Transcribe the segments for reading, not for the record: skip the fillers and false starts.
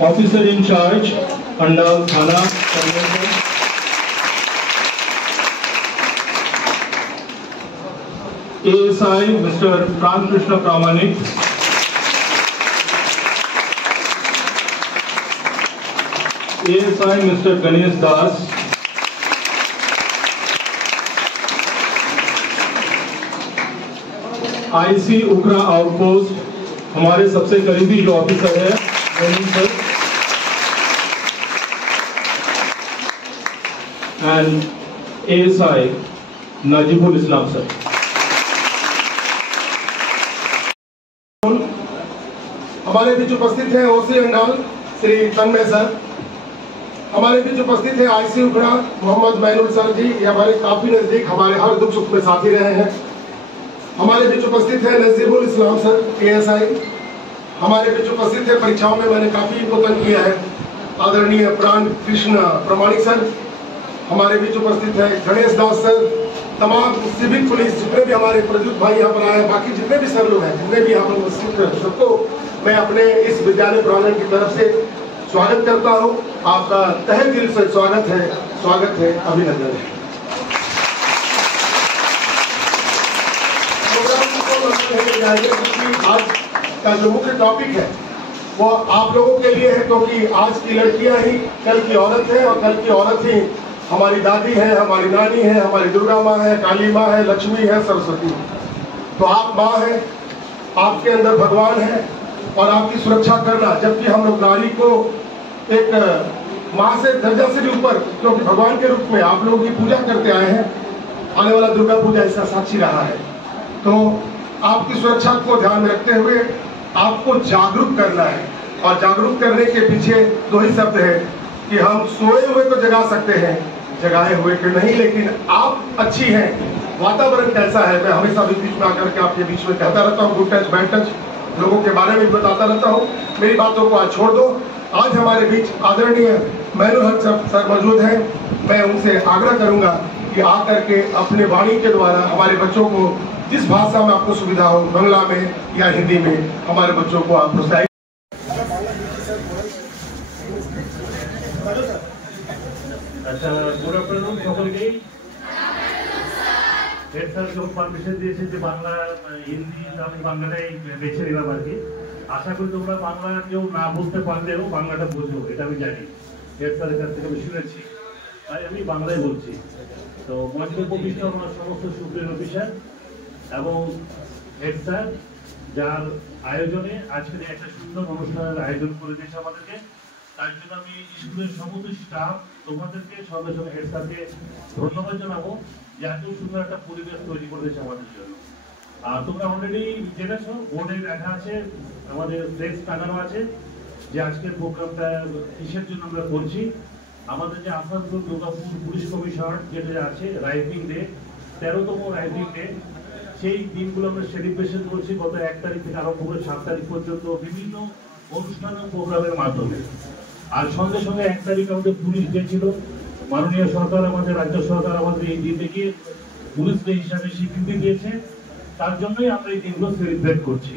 Officer in charge, Andal Thana, ASI, Mr. Pran Krishna Pramanik, ASI, Mr. Ganesh Das, IC Ukhra outpost, हमारे सबसे करीबी जो officer है sir, and ASI Najibul Islam sir. हमारे बीच उपस्थित हैं ओसी अंडाल श्री तन्मय सर। हमारे बीच उपस्थित है IC उखड़ा मोहम्मद मैनुल सर जी, ये हमारे काफी नजदीक, हमारे हर दुख सुख में साथी रहे हैं। हमारे बीच उपस्थित है नजीबुल इस्लाम सर ASI। हमारे बीच उपस्थित है, परीक्षाओं में मैंने काफी इनको तंग किया है, आदरणीय प्राण कृष्ण प्रमाणिक सर। हमारे बीच उपस्थित है गणेश दास सर। तमाम सिविक पुलिस जितने भी हमारे प्रद्युत भाई यहाँ पर आए, बाकी जितने भी सर लोग हैं, जितने भी यहाँ पर उपस्थित हैं, सबको मैं अपने इस विद्यालय प्रांगण की तरफ से स्वागत करता हूँ। आपका तहे दिल से स्वागत है, अभिनंदन है। आज का जो मुख्य टॉपिक है वो आप लोगों के लिए है, क्योंकि आज की लड़कियां ही कल की औरत है, और कल की औरत ही हमारी दादी है, हमारी नानी है, हमारी दुर्गा माँ है, काली माँ है, लक्ष्मी है, सरस्वती है। तो आप माँ है, आपके अंदर भगवान है, और आपकी सुरक्षा करना, जबकि हम लोग नारी को एक माँ से दर्जा से भी ऊपर, क्योंकि भगवान के रूप में आप लोगों की पूजा करते आए हैं, आने वाला दुर्गा पूजा इसका साक्षी रहा है। तो आपकी सुरक्षा को ध्यान में रखते हुए आपको जागरूक करना है, और जागरूक करने के पीछे दो ही शब्द है कि हम सोए हुए को जगा सकते हैं, जगाए हुए के नहीं। लेकिन आप अच्छी हैं, वातावरण कैसा है, मैं हमेशा भी बीच में आकर के आपके बीच में कहता रहता हूँ, गुड टच बैड टच लोगों के बारे में बताता रहता हूँ। मेरी बातों को आज छोड़ दो। आज हमारे बीच आदरणीय मैनुल हक सर मौजूद हैं। मैं उनसे आग्रह करूंगा कि आकर के अपने वाणी के द्वारा हमारे बच्चों को जिस भाषा में आपको सुविधा हो, बांग्ला में या हिंदी में, हमारे बच्चों को आप प्रोत्साहित। अच्छा, गुड आफ्टरनून সকলকেই। হেড স্যার যখন পারমিশন দিয়েছে যে বাংলা হিন্দি, আমি বাংলাটাই বেছে নিলাম আর কি। আশা করি তোমরা বাংলা কেউ না বলতে পারলেও বাংলাটা বোঝো, এটা আমি জানি, হেড স্যারের কাছ থেকে আমি শুনেছি, তাই আমি বাংলায় বলছি। তো মঞ্চে প্রতিষ্ঠা আমার সমস্ত সুপ্রিয় অফিসার এবং হেড স্যার, যার আয়োজনে আজকের একটা সুন্দর অনুষ্ঠানের আয়োজন করে দিয়েছে আমাদেরকে, তার জন্য আমি স্কুলের সমস্ত স্টাফ, তোমাদেরকে সঙ্গে সঙ্গে হেড স্যারকে ধন্যবাদ জানাবো যে এত সুন্দর একটা পরিবেশ তৈরি করে দিয়েছে আমাদের জন্য। আর তোমরা অলরেডি জেনেছো, বোর্ডে লেখা আছে, আমাদের ফ্লেক্স টাঙানো আছে যে আজকের প্রোগ্রামটা কিসের জন্য আমরা করছি। আমাদের যে আসানসোল দুর্গাপুর পুলিশ কমিশন যেটা আছে রাইজিং ডে, 13তম রাইজিং ডে, সেই দিনগুলো আমরা সেলিব্রেশন করছি গত 1 তারিখ থেকে আরম্ভ করে 7 তারিখ পর্যন্ত বিভিন্ন অনুষ্ঠান ও প্রোগ্রামের মাধ্যমে। আর সঙ্গে সঙ্গে 1 তারিখ আমাদের পুলিশ ডে ছিল। মাননীয় সরকার, আমাদের রাজ্য সরকার আমাদের এই দিনটিকে পুলিশ ডে হিসাবে স্বীকৃতি দিয়েছে, তার জন্যই আমরা এই দিনগুলো সেলিব্রেট করছি।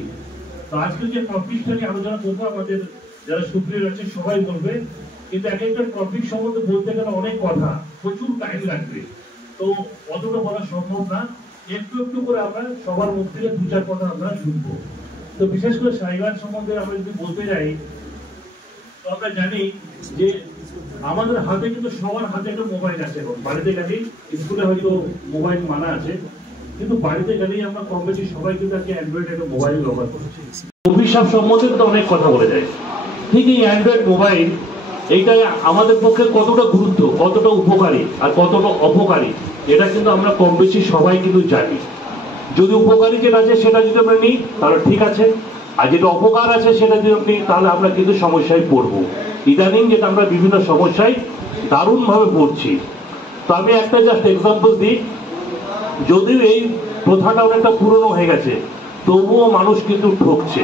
তো আজকে যে টপিকটা নিয়ে আলোচনা করবো, আমাদের যারা সুপ্রিয় আছে সবাই বলবে, কিন্তু এক একটা টপিক সম্বন্ধে বলতে গেলে অনেক কথা, প্রচুর টাইম লাগবে, তো অতটা বলা সম্ভব না। একটু একটু করে আমরা সবার মুখ থেকে 2-4 কথা আমরা শুনবো। তো বিশেষ করে সাইবার সম্বন্ধে আমরা যদি বলতে যাই, তো আমরা জানি যে আমাদের হাতে কিন্তু সবার হাতে একটা মোবাইল আছে। এখন বাড়িতে গেলেই, স্কুলে হয়তো মোবাইল মানা আছে, কিন্তু বাড়িতে গেলেই আমরা কম বেশি সবাই কিন্তু আজকে অ্যান্ড্রয়েড একটা মোবাইল ব্যবহার করছি। অভিশাপ সম্বন্ধে তো অনেক কথা বলে যায়, ঠিক এই অ্যান্ড্রয়েড মোবাইল এইটা আমাদের পক্ষে কতটা গুরুত্ব, কতটা উপকারী আর কতটা অপকারী, এটা কিন্তু আমরা কম বেশি সবাই কিন্তু জানি। যদি উপকারী যেটা আছে সেটা যদি আমরা নিই তাহলে ঠিক আছে, আর যেটা অপকার আছে সেটা যদি নিই তাহলে আমরা কিন্তু সমস্যায় পড়বো। ইদানিং যেটা আমরা বিভিন্ন সমস্যায় দারুণভাবে পড়ছি। তো আমি একটা জাস্ট এক্সাম্পল দিই, যদিও এই প্রথাটা অনেকটা পুরনো হয়ে গেছে, তবুও মানুষ কিন্তু ঠকছে।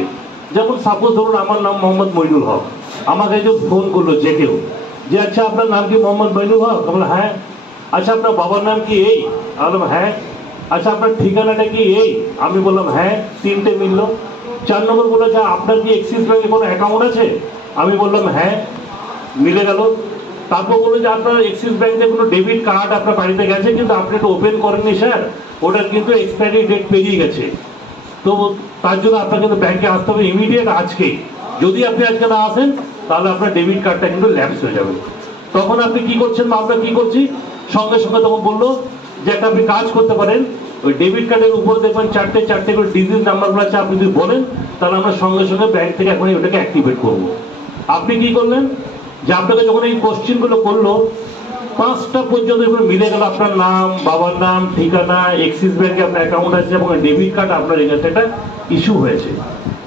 যেমন সাপোজ ধরুন আমার নাম মোহাম্মদ মইনুল হক, আমাকে একজন ফোন করলো যে কেউ, যে আচ্ছা আপনার নাম কি মোহাম্মদ মইনুল হক? বললাম হ্যাঁ। আচ্ছা আপনার বাবার নাম কি এই? বললাম হ্যাঁ। আচ্ছা আপনার ঠিকানাটা কি এই? আমি বললাম হ্যাঁ। 3টে মিললো। 4 নম্বর বললো যে আপনার কি এক্সিস ব্যাংকে কোনো অ্যাকাউন্ট আছে? আমি বললাম হ্যাঁ, মিলে গেল। তারপর বললো যে আপনার এক্সিস ব্যাংকে কোনো ডেবিট কার্ড আপনার বাড়িতে গেছে, কিন্তু আপনি এটা ওপেন করেননি স্যার, ওটার কিন্তু এক্সপায়ারি ডেট পেরিয়ে গেছে, তো তার জন্য আপনার কিন্তু ব্যাংকে আসতে হবে ইমিডিয়েট আজকেই। যদি আপনি আজকে না আসেন তাহলে আপনার ডেবিট কার্ডটা কিন্তু ল্যাপস হয়ে যাবে। তখন আপনি কি করছেন বা আমরা কি করছি, সঙ্গে সঙ্গে তখন বললো যে একটা আপনি কাজ করতে পারেন, ওই ডেবিট কার্ডের উপরে দেখবেন চারটে চারটে করে ডিজিট নাম্বারগুলো আছে, আপনি যদি বলেন তাহলে আমরা সঙ্গে সঙ্গে ব্যাংক থেকে এখন ওটাকে অ্যাক্টিভেট করবো। আপনি কি করলেন যে আপনাকে যখন এই কোশ্চেনগুলো করলো 5টা পর্যন্ত এগুলো মিলে গেল, আপনার নাম, বাবার নাম, ঠিকানা, এক্সিস ব্যাংকে আপনার অ্যাকাউন্ট আছে এবং ডেবিট কার্ড আপনার কাছে একটা ইস্যু হয়েছে।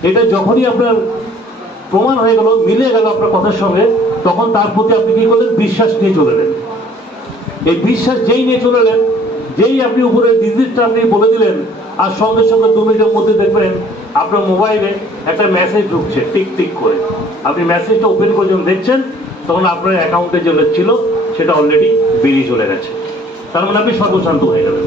এটা যখনই আপনার প্রমাণ হয়ে গেল, মিলে গেল আপনার কথার সঙ্গে, তখন তার প্রতি আপনি কি করলেন, বিশ্বাস নিয়ে চলে এলেন। এই বিশ্বাস যেই নিয়ে চলে এলেন, যেই আপনি উপরে ডিজিটটা আপনি বলে দিলেন, আর সঙ্গে সঙ্গে 2 মিনিটের মধ্যে দেখবেন আপনার মোবাইলে একটা মেসেজ ঢুকছে টিক টিক করে। আপনি মেসেজটা ওপেন করে যখন দেখছেন তখন আপনার অ্যাকাউন্টে যেটা ছিল সেটা অলরেডি বেরিয়ে চলে গেছে। তার মানে আপনি সর্বশান্ত হয়ে গেলেন।